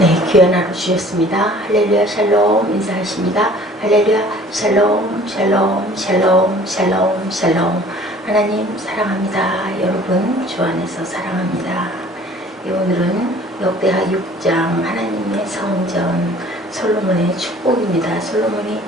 네, 귀한 하루 주셨습니다. 할렐루야 샬롬 인사하십니다. 할렐루야 샬롬 샬롬 샬롬 샬롬 샬롬. 하나님 사랑합니다. 여러분 주 안에서 사랑합니다. 오늘은 역대하 6장 하나님의 성전 솔로몬의 축복입니다. 솔로몬이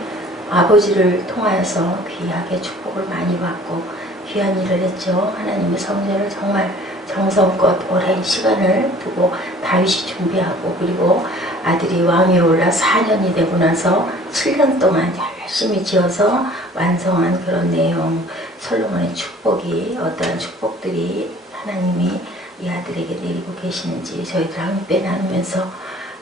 아버지를 통하여서 귀하게 축복을 많이 받고 귀한 일을 했죠. 하나님의 성전을 정말 정성껏 오랜 시간을 두고 다윗이 준비하고, 그리고 아들이 왕위에 올라 4년이 되고 나서 7년 동안 열심히 지어서 완성한 그런 내용, 솔로몬의 축복이, 어떠한 축복들이 하나님이 이 아들에게 내리고 계시는지 저희들 함께 나누면서,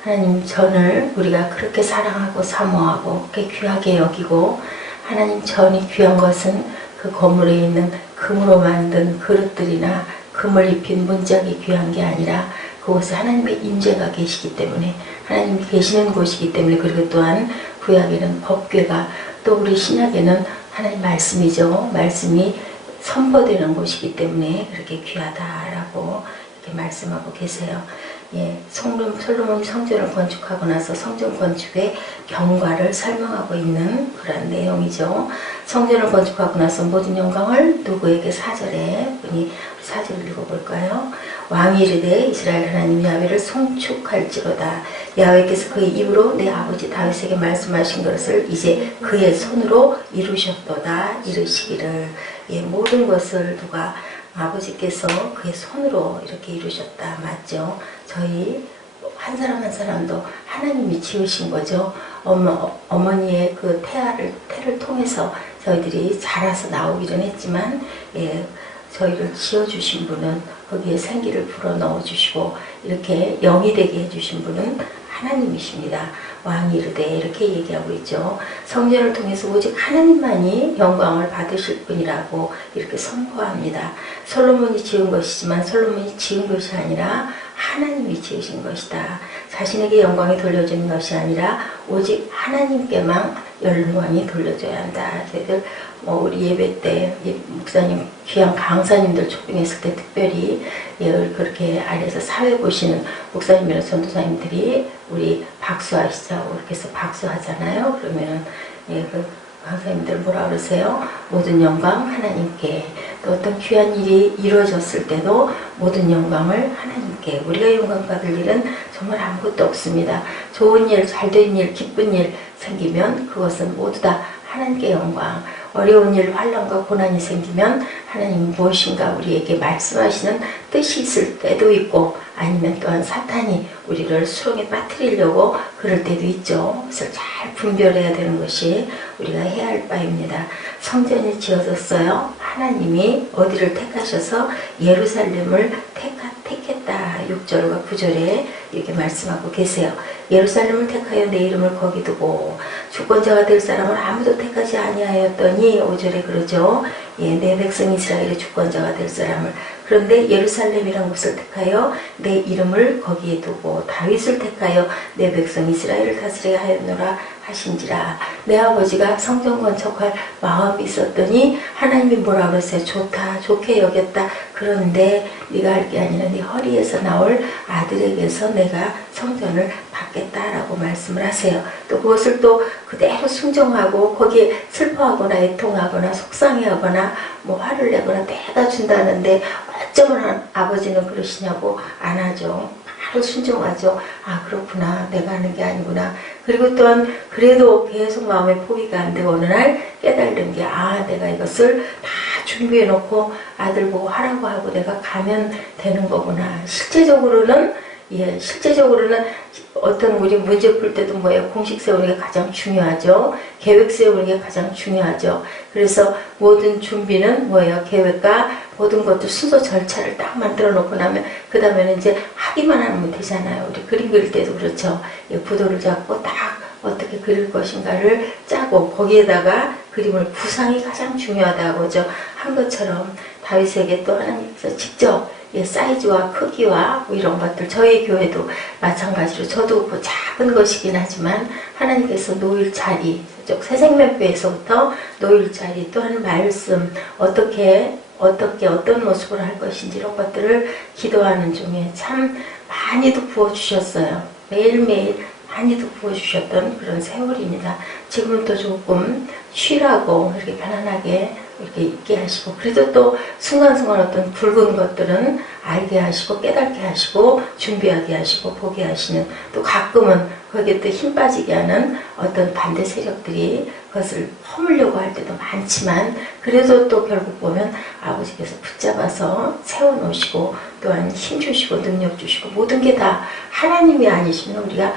하나님 전을 우리가 그렇게 사랑하고 사모하고 그렇게 귀하게 여기고, 하나님 전이 귀한 것은 그 건물에 있는 금으로 만든 그릇들이나 금을 입힌 문짝이 귀한 게 아니라 그곳에 하나님의 임재가 계시기 때문에, 하나님이 계시는 곳이기 때문에, 그리고 또한 구약에는 법궤가, 또 우리 신약에는 하나님 말씀이죠. 말씀이 선포되는 곳이기 때문에 그렇게 귀하다라고 이렇게 말씀하고 계세요. 솔로몬이 성전을 건축하고 나서 성전 건축의 경과를 설명하고 있는 그런 내용이죠. 성전을 건축하고 나서 모든 영광을 누구에게, 4절에 분이 4절을 읽어볼까요? 왕이 이르되 이스라엘 하나님 야훼를 송축할지로다. 야훼께서 그의 입으로 내 아버지 다윗에게 말씀하신 것을 이제 그의 손으로 이루셨도다. 이르시기를. 모든 것을 누가, 아버지께서 그의 손으로 이렇게 이루셨다. 맞죠? 저희 한 사람 한 사람도 하나님이 지으신 거죠. 어머니의 그 태를 통해서 저희들이 자라서 나오기는 했지만, 저희를 지어주신 분은, 거기에 생기를 불어 넣어주시고 이렇게 영이 되게 해주신 분은 하나님이십니다. 왕이 이르되 이렇게 얘기하고 있죠. 성전을 통해서 오직 하나님만이 영광을 받으실 분이라고 이렇게 선포합니다. 솔로몬이 지은 것이지만 솔로몬이 지은 것이 아니라 하나님이 지으신 것이다. 자신에게 영광이 돌려지는 것이 아니라 오직 하나님께만 영광이 돌려져야 한다. 저희들 우리 예배 때 목사님, 귀한 강사님들 초빙했을 때 특별히 그렇게 아래에서 사회 보시는 목사님이나 전도사님들이 우리 박수하시자고 이렇게 해서 박수하잖아요. 그러면은 그 강사님들 뭐라 그러세요? 모든 영광 하나님께. 또 어떤 귀한 일이 이루어졌을 때도 모든 영광을 하나님께. 우리가 영광 받을 일은 정말 아무것도 없습니다. 좋은 일, 잘된 일, 기쁜 일 생기면 그것은 모두 다 하나님께 영광. 어려운 일, 환난과 고난이 생기면 하나님 무엇인가 우리에게 말씀하시는 뜻이 있을 때도 있고, 아니면 또한 사탄이 우리를 수렁에 빠뜨리려고 그럴 때도 있죠. 그래서 잘 분별해야 되는 것이 우리가 해야 할 바입니다. 성전이 지어졌어요. 하나님이 어디를 택하셔서 예루살렘을 택했다. 6절과 9절에 이렇게 말씀하고 계세요. 예루살렘을 택하여 내 이름을 거기 두고 주권자가 될 사람을 아무도 택하지 아니하였더니, 5절에 그러죠. 내 백성 이스라엘의 주권자가 될 사람을. 그런데 예루살렘이라는 곳을 택하여 내 이름을 거기에 두고 다윗을 택하여 내 백성 이스라엘을 다스려야 하였노라 하신지라. 내 아버지가 성전 건축할 마음이 있었더니 하나님이 뭐라 그러세요? 좋다, 좋게 여겼다. 그런데 네가 할 게 아니라 네 허리에서 나올 아들에게서 내가 성전을 받겠다라고 말씀을 하세요. 또 그것을 또 그대로 순종하고 거기에 슬퍼하거나 애통하거나 속상해하거나 화를 내거나 내가 준다는데 어쩌면 아버지는 그러시냐고 안 하죠. 바로 순종하죠. 아, 그렇구나, 내가 하는 게 아니구나. 그리고 또한 그래도 계속 마음에 포기가 안 되고 어느 날 깨달은 게, 내가 이것을 다 준비해 놓고 아들 보고 하라고 하고 내가 가면 되는 거구나. 실제적으로는 어떤 우리 문제 풀 때도 공식 세우는 게 가장 중요하죠. 계획 세우는 게 가장 중요하죠. 그래서 모든 준비는 계획과 모든 것들 순서 절차를 딱 만들어 놓고 나면 그 다음에는 이제 하기만 하면 되잖아요. 우리 그림 그릴 때도 그렇죠. 구도를 잡고 딱 어떻게 그릴 것인가를 짜고 거기에다가 그림을 구상이 가장 중요하다고 한 것처럼 다윗에게 또 하나님께서 직접 사이즈와 크기와 이런 것들, 저희 교회도 마찬가지로 저도 작은 것이긴 하지만 하나님께서 놓일 자리, 새생명교회에서부터 놓일 자리, 또 하는 말씀, 어떤 모습으로 할 것인지 이런 것들을 기도하는 중에 참 많이도 부어주셨어요. 매일매일 많이도 부어주셨던 그런 세월입니다. 지금은 또 조금 쉬라고 이렇게 편안하게 이렇게 있게 하시고, 그래도 또 순간순간 어떤 굵은 것들은 알게 하시고 깨닫게 하시고 준비하게 하시고 보게 하시는, 또 가끔은 거기에 또 힘 빠지게 하는 어떤 반대 세력들이 그것을 허물려고 할 때도 많지만, 그래도 또 결국 보면 아버지께서 붙잡아서 세워놓으시고 또한 힘 주시고 능력 주시고, 모든 게 다 하나님이 아니시면 우리가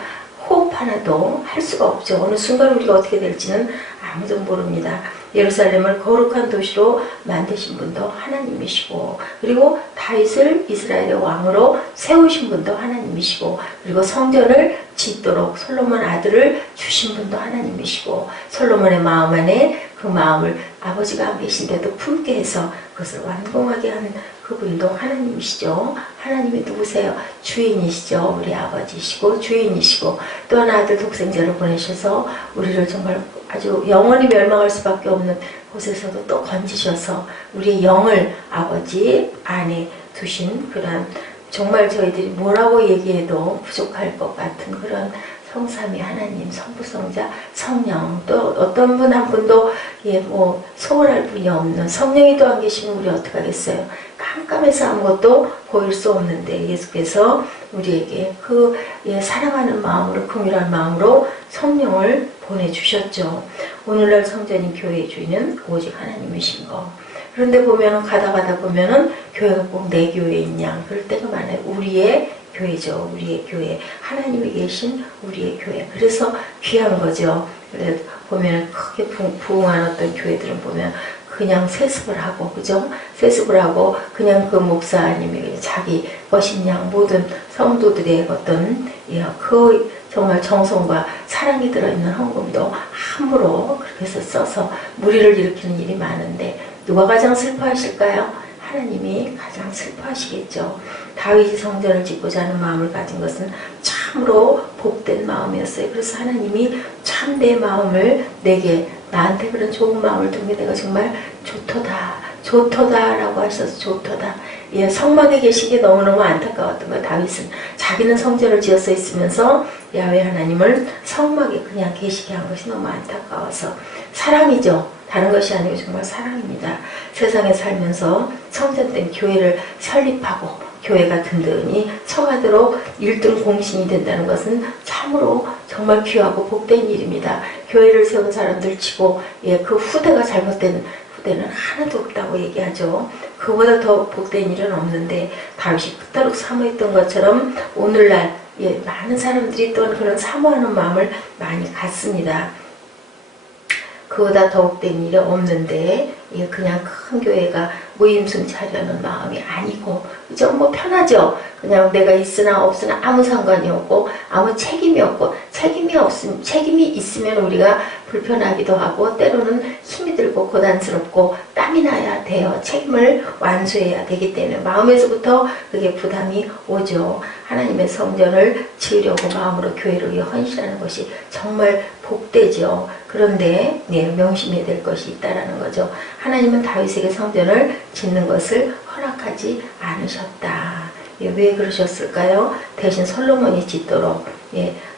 호흡 하나도 할 수가 없죠. 어느 순간 우리가 어떻게 될지는 아무도 모릅니다. 예루살렘을 거룩한 도시로 만드신 분도 하나님이시고, 그리고 다윗을 이스라엘의 왕으로 세우신 분도 하나님이시고, 그리고 성전을 짓도록 솔로몬 아들을 주신 분도 하나님이시고, 솔로몬의 마음 안에 그 마음을 아버지가 안 계신데도 품게 해서 그것을 완공하게 하는 그분도 하나님이시죠. 하나님이 누구세요? 주인이시죠. 우리 아버지시고 주인이시고, 또 하나 아들 독생자를 보내셔서 우리를 정말 아주 영원히 멸망할 수밖에 없는 곳에서도 또 건지셔서 우리의 영을 아버지 안에 두신 그런, 정말 저희들이 뭐라고 얘기해도 부족할 것 같은 그런 성삼위 하나님, 성부성자, 성령, 또 어떤 분 한 분도 뭐 소홀할 분이 없는 성령이 또 안 계시면 우리 어떡하겠어요. 깜깜해서 아무것도 보일 수 없는데 예수께서 우리에게 그 사랑하는 마음으로, 긍휼한 마음으로 성령을 보내주셨죠. 오늘날 성전인 교회의 주인은 오직 하나님이신 거. 그런데 보면은 가다 보면은 교회가 꼭 내 교회인 양 그럴 때가 많아요. 우리의 교회죠. 우리의 교회. 하나님이 계신 우리의 교회. 그래서 귀한 거죠. 그래서 보면 크게 부흥한 어떤 교회들은 보면 그냥 세습을 하고, 그죠? 세습을 하고 그냥 그 목사님이 자기 것인 양 모든 성도들의 어떤 그 정말 정성과 사랑이 들어있는 헌금도 함부로 그렇게 해서 써서 무리를 일으키는 일이 많은데 누가 가장 슬퍼하실까요? 하나님이 가장 슬퍼하시겠죠. 다윗이 성전을 짓고자 하는 마음을 가진 것은 참으로 복된 마음이었어요. 그래서 하나님이 참 내 마음을 내게, 나한테 그런 좋은 마음을 둔 게 내가 정말 좋도다 라고 하셔서 좋도다. 성막에 계신 게 너무너무 안타까웠던 거예요. 다윗은 자기는 성전을 지어서 있으면서 야훼 하나님을 성막에 그냥 계시게 한 것이 너무 안타까워서. 사랑이죠. 다른 것이 아니고 정말 사랑입니다. 세상에 살면서 성전된 교회를 설립하고 교회가 든든히 서가도록 1등 공신이 된다는 것은 참으로 정말 귀하고 복된 일입니다. 교회를 세운 사람들 치고 그 후대가 잘못된 후대는 하나도 없다고 얘기하죠. 그보다 더 복된 일은 없는데 다윗이 그토록 사모했던 것처럼 오늘날 많은 사람들이 또한 그런 사모하는 마음을 많이 갖습니다. 그보다 더욱된 일이 없는데 그냥 큰 교회가 무임승차려는 마음이 아니고, 그죠? 뭐 편하죠. 그냥 내가 있으나 없으나 아무 상관이 없고 아무 책임이 없고, 책임이 있으면 우리가 불편하기도 하고 때로는 힘이 들고 고단스럽고 땀이 나야 돼요. 책임을 완수해야 되기 때문에 마음에서부터 그게 부담이 오죠. 하나님의 성전을 지으려고 마음으로 교회를 위해 헌신하는 것이 정말 복되죠. 그런데 명심해야 될 것이 있다라는 거죠. 하나님은 다윗에게 성전을 짓는 것을 허락하지 않으셨다. 왜 그러셨을까요? 대신 솔로몬이 짓도록.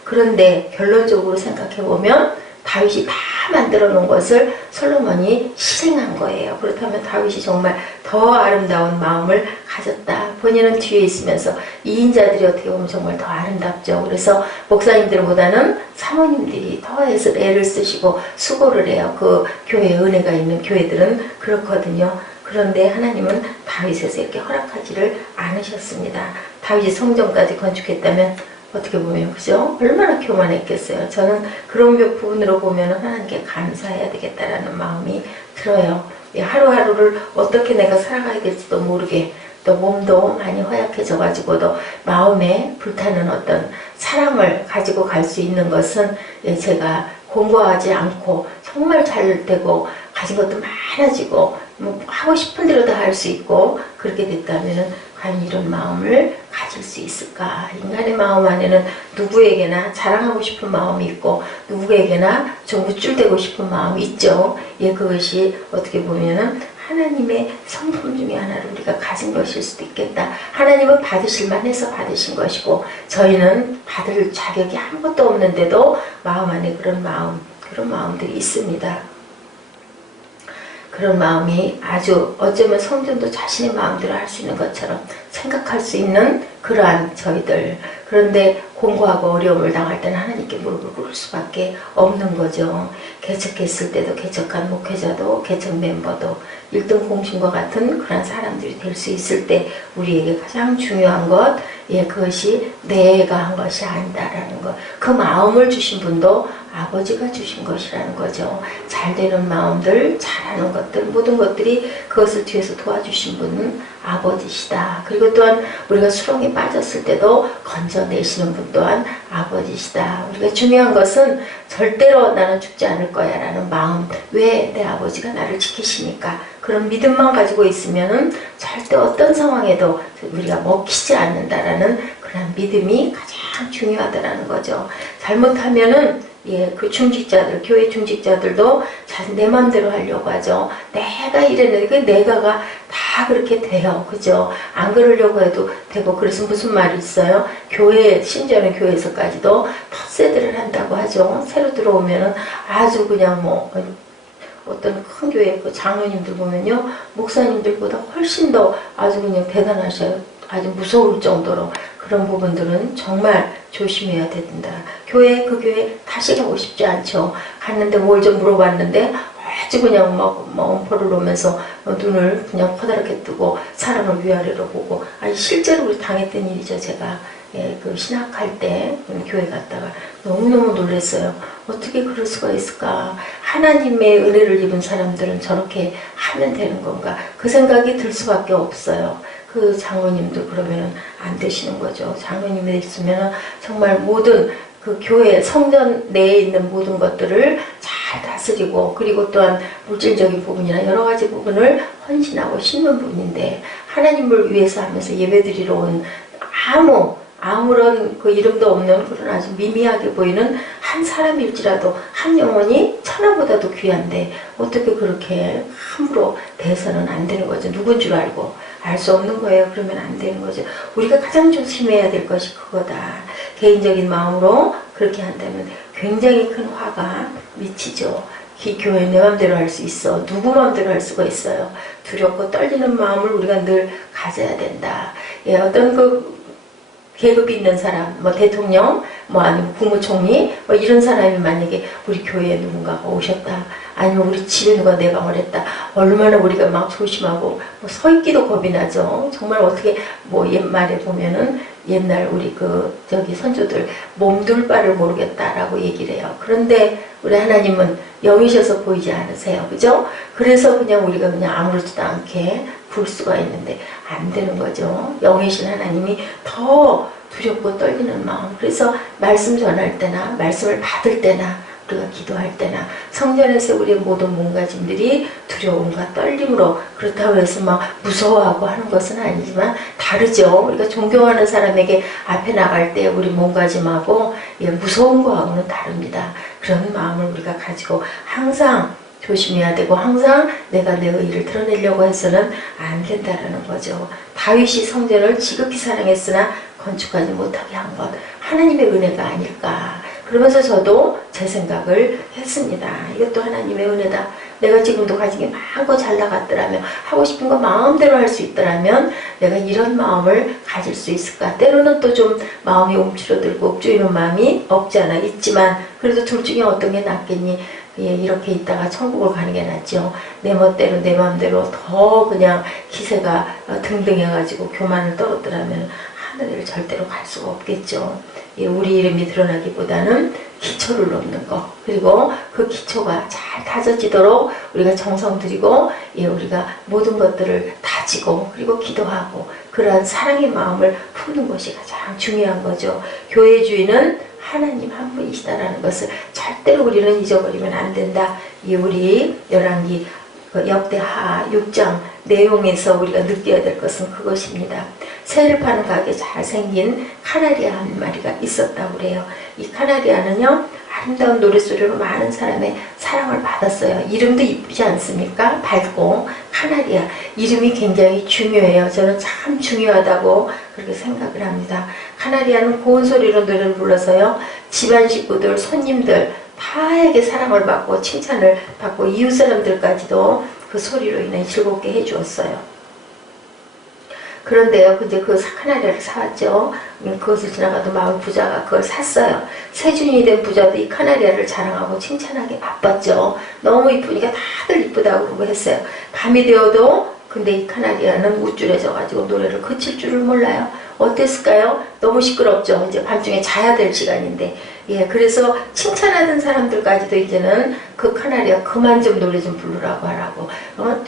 그런데 결론적으로 생각해보면 다윗이 다 만들어 놓은 것을 솔로몬이 실행한 거예요. 그렇다면 다윗이 정말 더 아름다운 마음을 가졌다. 본인은 뒤에 있으면서 2인자들이 어떻게 보면 정말 더 아름답죠. 그래서 목사님들보다는 사모님들이 더해서 애를 쓰시고 수고를 해요. 그 교회에 은혜가 있는 교회들은 그렇거든요. 그런데 하나님은 다윗에서 이렇게 허락하지를 않으셨습니다. 다윗이 성전까지 건축했다면 어떻게 보면, 그죠? 얼마나 교만했겠어요. 저는 그런 부분으로 보면 하나님께 감사해야 되겠다라는 마음이 들어요. 하루하루를 어떻게 내가 살아가야 될지도 모르게, 또 몸도 많이 허약해져가지고도 마음에 불타는 어떤 사랑을 가지고 갈 수 있는 것은 제가 공부하지 않고 정말 잘 되고 가진 것도 많아지고 뭐 하고 싶은 대로 다 할 수 있고 그렇게 됐다면 과연 이런 마음을 가질 수 있을까? 인간의 마음 안에는 누구에게나 자랑하고 싶은 마음이 있고 누구에게나 좀 우쭐대고 싶은 마음이 있죠. 그것이 어떻게 보면은 하나님의 성품 중에 하나를 우리가 가진 것일 수도 있겠다. 하나님은 받으실만 해서 받으신 것이고 저희는 받을 자격이 아무것도 없는데도 마음 안에 그런 마음들이 있습니다. 그런 마음이 아주 어쩌면 성전도 자신의 마음대로 할 수 있는 것처럼 생각할 수 있는 그러한 저희들. 그런데 공고하고 어려움을 당할 때는 하나님께 무릎을 꿇을 수밖에 없는 거죠. 개척했을 때도 개척한 목회자도 개척 멤버도 1등 공신과 같은 그런 사람들이 될 수 있을 때 우리에게 가장 중요한 것, 그것이 내가 한 것이 아니다라는 것. 그 마음을 주신 분도 아버지가 주신 것이라는 거죠. 잘 되는 마음들, 잘하는 것들, 모든 것들이 그것을 뒤에서 도와주신 분은 아버지시다. 그리고 또한 우리가 수렁에 빠졌을 때도 건져내시는 분 또한 아버지시다. 우리가 중요한 것은 절대로 나는 죽지 않을 거야 라는 마음. 왜? 내 아버지가 나를 지키시니까. 그런 믿음만 가지고 있으면 절대 어떤 상황에도 우리가 먹히지 않는다라는 그런 믿음이 가장 중요하다라는 거죠. 잘못하면은 그 중직자들, 교회 중직자들도 내 맘대로 하려고 하죠. 내가 이랬는데 그 내가가 다 그렇게 돼요. 그죠? 안 그러려고 해도 되고. 그래서 무슨 말이 있어요? 심지어는 교회에서까지도 텃세들을 한다고 하죠. 새로 들어오면은 아주 그냥 어떤 큰 교회 그 장로님들 보면요, 목사님들보다 훨씬 더 아주 그냥 대단하셔요. 아주 무서울 정도로. 그런 부분들은 정말 조심해야 된다. 그 교회 다시 가고 싶지 않죠. 갔는데 뭘 좀 물어봤는데 아주 그냥 막 엄포를 놓으면서 눈을 그냥 커다랗게 뜨고 사람을 위아래로 보고. 아니 실제로 우리 당했던 일이죠. 제가 그 신학할 때 교회 갔다가 너무너무 놀랐어요. 어떻게 그럴 수가 있을까? 하나님의 은혜를 입은 사람들은 저렇게 하면 되는 건가? 그 생각이 들 수밖에 없어요. 그 장로님도 그러면 안 되시는 거죠. 장로님이 있으면 정말 모든 그 교회 성전 내에 있는 모든 것들을 잘 다스리고, 그리고 또한 물질적인 부분이나 여러 가지 부분을 헌신하고 심는 분인데, 하나님을 위해서 하면서 예배드리러 온 아무런 그 이름도 없는 그런 아주 미미하게 보이는 한 사람일지라도 한 영혼이 천하보다도 귀한데 어떻게 그렇게 함부로 대해서는 안 되는 거죠. 누군 줄 알고. 알 수 없는 거예요. 그러면 안 되는 거죠. 우리가 가장 조심해야 될 것이 그거다. 개인적인 마음으로 그렇게 한다면 굉장히 큰 화가 미치죠. 이 교회 내 맘대로 할 수 있어. 누구 맘대로 할 수가 있어요. 두렵고 떨리는 마음을 우리가 늘 가져야 된다. 어떤 계급이 있는 사람, 대통령, 아니면 국무총리, 이런 사람이 만약에 우리 교회에 누군가가 오셨다. 아니면 우리 집에 누가 내방을 했다. 얼마나 우리가 막 조심하고, 서 있기도 겁이 나죠. 정말 어떻게, 옛말에 보면은, 옛날 우리 선조들, 몸둘 바를 모르겠다라고 얘기를 해요. 그런데 우리 하나님은 영이셔서 보이지 않으세요. 그죠? 그래서 그냥 우리가 그냥 아무렇지도 않게 굴 수가 있는데 안 되는 거죠. 영이신 하나님이 더 두렵고 떨리는 마음. 그래서 말씀 전할 때나 말씀을 받을 때나 우리가 기도할 때나 성전에서 우리의 모든 몸가짐들이 두려움과 떨림으로, 그렇다고 해서 막 무서워하고 하는 것은 아니지만 다르죠. 우리가 존경하는 사람에게 앞에 나갈 때 우리 몸가짐하고 무서운 거하고는 다릅니다. 그런 마음을 우리가 가지고 항상 조심해야 되고, 항상 내가 내 의의를 드러내려고 해서는 안 된다라는 거죠. 다윗이 성전을 지극히 사랑했으나 건축하지 못하게 한 것, 하나님의 은혜가 아닐까. 그러면서 저도 제 생각을 했습니다. 이것도 하나님의 은혜다. 내가 지금도 가진 게 많고 잘 나갔더라면, 하고 싶은 거 마음대로 할 수 있더라면 내가 이런 마음을 가질 수 있을까. 때로는 또 좀 마음이 움츠러들고 옥주이는 마음이 없지 않아 있지만, 그래도 둘 중에 어떤 게 낫겠니? 이렇게 있다가 천국을 가는 게 낫죠. 내 멋대로 내 마음대로 더 그냥 기세가 등등해가지고 교만을 떨었더라면 하늘을 절대로 갈 수가 없겠죠. 우리 이름이 드러나기보다는 기초를 놓는 것, 그리고 그 기초가 잘 다져지도록 우리가 정성 들이고, 우리가 모든 것들을 다지고, 그리고 기도하고, 그러한 사랑의 마음을 품는 것이 가장 중요한 거죠. 교회 주인은 하나님 한 분이시다라는 것을 절대로 우리는 잊어버리면 안 된다. 우리 열왕기 역대하 6장 내용에서 우리가 느껴야 될 것은 그것입니다. 새를 파는 가게 잘생긴 카나리아 한 마리가 있었다고 그래요. 이 카나리아는요, 아름다운 노랫소리로 많은 사람의 사랑을 받았어요. 이름도 이쁘지 않습니까? 밝고 카나리아. 이름이 굉장히 중요해요. 저는 참 중요하다고 그렇게 생각을 합니다. 카나리아는 고운 소리로 노래를 불러서요. 집안 식구들, 손님들 다에게 사랑을 받고 칭찬을 받고 이웃 사람들까지도 그 소리로 인해 즐겁게 해주었어요. 그런데요, 근데 그 카나리아를 사왔죠. 그것을 지나가던 마을 부자가 그걸 샀어요. 세준이 된 부자도 이 카나리아를 자랑하고 칭찬하기 바빴죠. 너무 이쁘니까 다들 이쁘다고 그러고 했어요. 밤이 되어도 근데 이 카나리아는 우쭐해져가지고 노래를 그칠 줄을 몰라요. 어땠을까요? 너무 시끄럽죠. 이제 밤중에 자야 될 시간인데. 예, 그래서 칭찬하던 사람들까지도 이제는 그 카나리아 그만 좀 노래 좀 부르라고 하라고,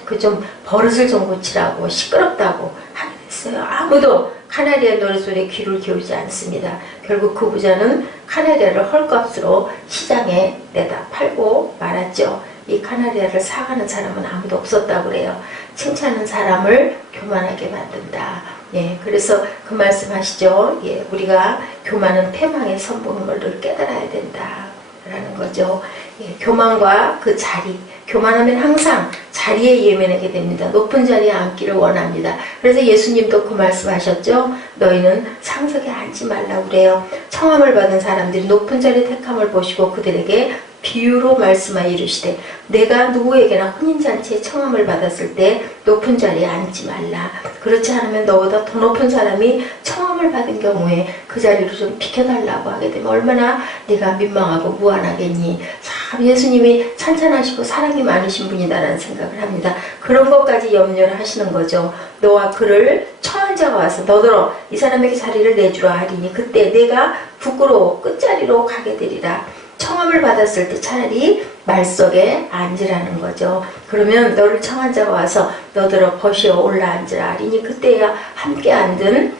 그 좀 버릇을 좀 고치라고, 시끄럽다고 하게 됐어요. 아무도 카나리아 노래소리에 귀를 기울이지 않습니다. 결국 그 부자는 카나리아를 헐값으로 시장에 내다 팔고 말았죠. 이 카나리아를 사가는 사람은 아무도 없었다고 그래요. 칭찬하는 사람을 교만하게 만든다. 예, 그래서 그 말씀하시죠. 예, 우리가 교만은 패망의 선봉인 걸 늘 깨달아야 된다. 라는 거죠. 예, 교만과 그 자리. 교만하면 항상 자리에 예민하게 됩니다. 높은 자리에 앉기를 원합니다. 그래서 예수님도 그 말씀하셨죠. 너희는 상석에 앉지 말라고 그래요. 청함을 받은 사람들이 높은 자리 택함을 보시고 그들에게 비유로 말씀하여 이르시되 내가 누구에게나 혼인잔치에 청함을 받았을 때 높은 자리에 앉지 말라. 그렇지 않으면 너보다 더 높은 사람이 청함을 받은 경우에 그 자리로 좀 비켜달라고 하게 되면 얼마나 네가 민망하고 무안하겠니. 참 예수님이 찬찬하시고 사랑이 많으신 분이다라는 생각을 합니다. 그런 것까지 염려를 하시는 거죠. 너와 그를 처한 자가 와서 너더러 이 사람에게 자리를 내주라 하리니 그때 내가 부끄러워 끝자리로 가게 되리라. 청함을 받았을 때 차라리 말석에 앉으라는 거죠. 그러면 너를 청한 자가 와서 너더러 버시어 올라앉으라 하리니 그때야 함께 앉은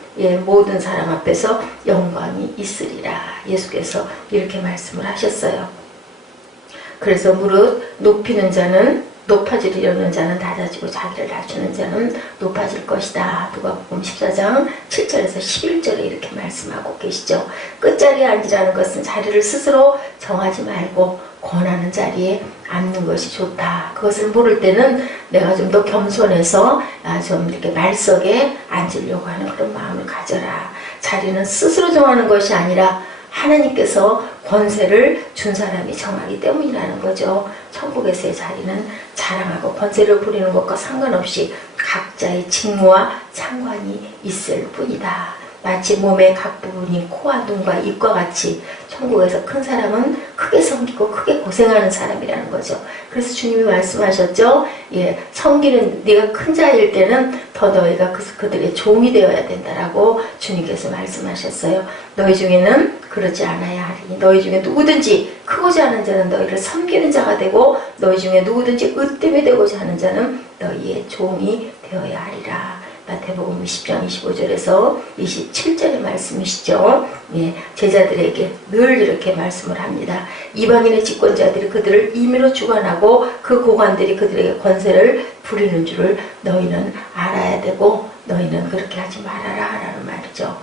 모든 사람 앞에서 영광이 있으리라. 예수께서 이렇게 말씀을 하셨어요. 그래서 무릇 높이는 자는 높아지려는 자는 낮아지고 자기를 낮추는 자는 높아질 것이다. 누가복음 14장 7절에서 11절에 이렇게 말씀하고 계시죠. 끝자리에 앉으라는 것은 자리를 스스로 정하지 말고 권하는 자리에 앉는 것이 좋다. 그것을 모를 때는 내가 좀 더 겸손해서 좀 이렇게 말석에 앉으려고 하는 그런 마음을 가져라. 자리는 스스로 정하는 것이 아니라 하나님께서 권세를 준 사람이 정하기 때문이라는 거죠. 천국에서의 자리는 자랑하고 권세를 부리는 것과 상관없이 각자의 직무와 상관이 있을 뿐이다. 마치 몸의 각 부분이 코와 눈과 입과 같이 천국에서 큰 사람은 크게 섬기고 크게 고생하는 사람이라는 거죠. 그래서 주님이 말씀하셨죠. 예, 섬기는 네가 큰 자일 때는 더 너희가 그들의 종이 되어야 된다라고 주님께서 말씀하셨어요. 너희 중에는 그러지 않아야 하리니 너희 중에 누구든지 크고자 하는 자는 너희를 섬기는 자가 되고 너희 중에 누구든지 으뜸이 되고자 하는 자는 너희의 종이 되어야 하리라. 마태복음 20장 25절에서 27절의 말씀이시죠. 예, 제자들에게 늘 이렇게 말씀을 합니다. 이방인의 집권자들이 그들을 임의로 주관하고 그 고관들이 그들에게 권세를 부리는 줄을 너희는 알아야 되고 너희는 그렇게 하지 말아라 라는 말이죠.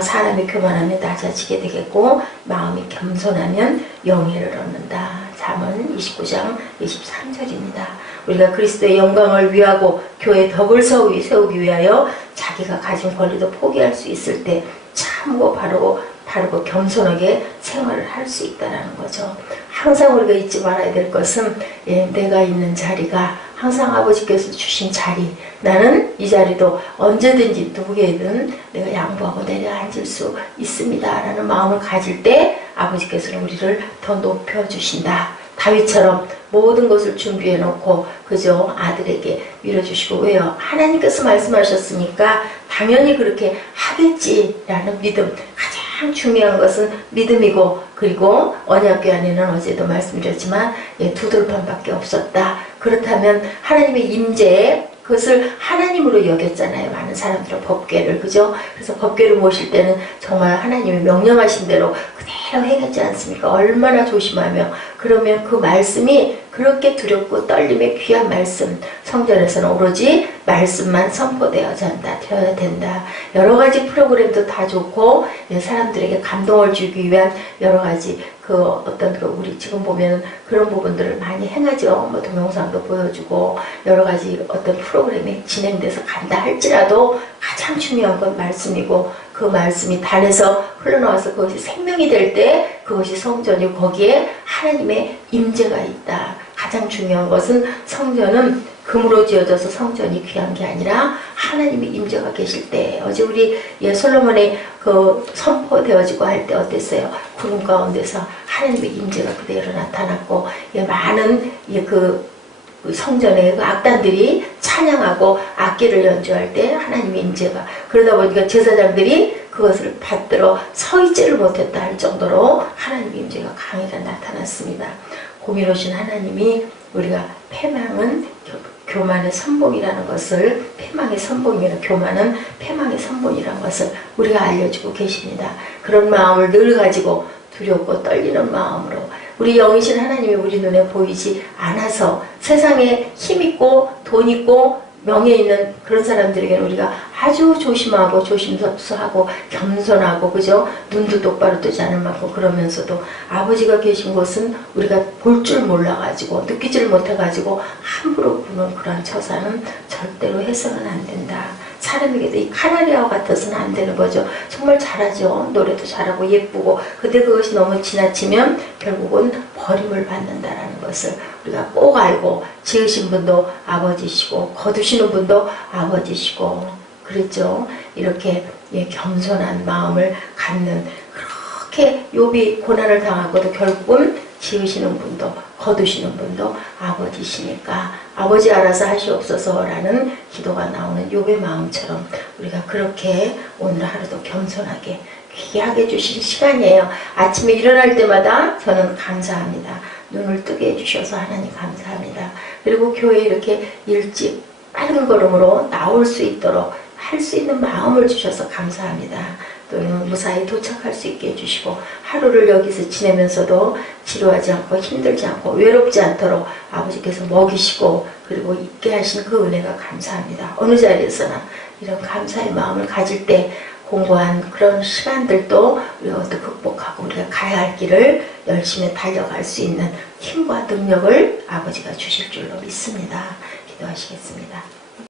사람이 교만하면 낮아지게 되겠고 마음이 겸손하면 영예를 얻는다. 잠언 29장 23절입니다. 우리가 그리스도의 영광을 위하고 교회의 덕을 세우기 위하여 자기가 가진 권리도 포기할 수 있을 때 참고 바르고 겸손하게 생활을 할 수 있다는 거죠. 항상 우리가 잊지 말아야 될 것은 내가 있는 자리가 항상 아버지께서 주신 자리, 나는 이 자리도 언제든지 누구에게든 내가 양보하고 내려앉을 수 있습니다 라는 마음을 가질 때 아버지께서는 우리를 더 높여주신다. 다윗처럼 모든 것을 준비해 놓고 그저 아들에게 밀어주시고, 왜요? 하나님께서 말씀하셨으니까 당연히 그렇게 하겠지라는 믿음. 가장 중요한 것은 믿음이고, 그리고 언약궤 안에는 어제도 말씀드렸지만 두 돌판밖에 없었다. 그렇다면 하나님의 임재에 그것을 하나님으로 여겼잖아요. 많은 사람들은 법궤를, 그죠? 그래서 법궤를 모실 때는 정말 하나님이 명령하신 대로 그대로 행했지 않습니까? 얼마나 조심하며, 그러면 그 말씀이 그렇게 두렵고 떨림의 귀한 말씀, 성전에서는 오로지 말씀만 선포되어야 된다. 여러 가지 프로그램도 다 좋고 사람들에게 감동을 주기 위한 여러 가지 우리 지금 보면 그런 부분들을 많이 행하죠. 뭐 동영상도 보여주고 여러 가지 어떤 프로그램이 진행돼서 간다 할지라도 가장 중요한 건 말씀이고, 그 말씀이 단에서 흘러나와서 그것이 생명이 될 때 그것이 성전이고 거기에 하나님의 임재가 있다. 가장 중요한 것은 성전은 금으로 지어져서 성전이 귀한 게 아니라 하나님의 임재가 계실 때, 어제 우리 솔로몬의 선포되어지고 할 때 어땠어요? 구름 가운데서 하나님의 임재가 그대로 나타났고 많은 성전의 악단들이 찬양하고 악기를 연주할 때 하나님의 임재가, 그러다 보니까 제사장들이 그것을 받들어 서 있지를 못했다 할 정도로 하나님의 임재가 강하게 나타났습니다. 공의로우신 하나님이 우리가 패망은 교만의 선봉이라는 것을, 패망의 선봉이나 교만은 패망의 선봉이라는 것을 우리가 알려주고 계십니다. 그런 마음을 늘 가지고 두렵고 떨리는 마음으로, 우리 영이신 하나님이 우리 눈에 보이지 않아서 세상에 힘있고 돈 있고 명예 있는 그런 사람들에게는 우리가 아주 조심하고 조심스하고 겸손하고, 그죠? 눈도 똑바로 뜨지 않을 만큼 그러면서도 아버지가 계신 곳은 우리가 볼 줄 몰라가지고 느끼지를 못해가지고 함부로 부는 그런 처사는 절대로 해서는 안 된다. 사람에게도 이 카나리아와 같아서는 안 되는 거죠. 정말 잘하죠. 노래도 잘하고 예쁘고. 근데 그것이 너무 지나치면 결국은 버림을 받는다라는 것을 우리가 꼭 알고, 지으신 분도 아버지시고 거두시는 분도 아버지시고 그랬죠. 이렇게 겸손한 마음을 갖는, 그렇게 욥이 고난을 당하고도 결국은 지으시는 분도 거두시는 분도 아버지시니까 아버지 알아서 하시옵소서라는 기도가 나오는 욥의 마음처럼 우리가 그렇게 오늘 하루도 겸손하게 귀하게 주신 시간이에요. 아침에 일어날 때마다 저는 감사합니다. 눈을 뜨게 해주셔서 하나님 감사합니다. 그리고 교회에 이렇게 일찍 빠른 걸음으로 나올 수 있도록 할 수 있는 마음을 주셔서 감사합니다. 또는 무사히 도착할 수 있게 해주시고 하루를 여기서 지내면서도 지루하지 않고 힘들지 않고 외롭지 않도록 아버지께서 먹이시고 그리고 있게 하신 그 은혜가 감사합니다. 어느 자리에서나 이런 감사의 마음을 가질 때 공고한 그런 시간들도 우리가 어떻게 극복하고 우리가 가야 할 길을 열심히 달려갈 수 있는 힘과 능력을 아버지가 주실 줄로 믿습니다. 기도하시겠습니다.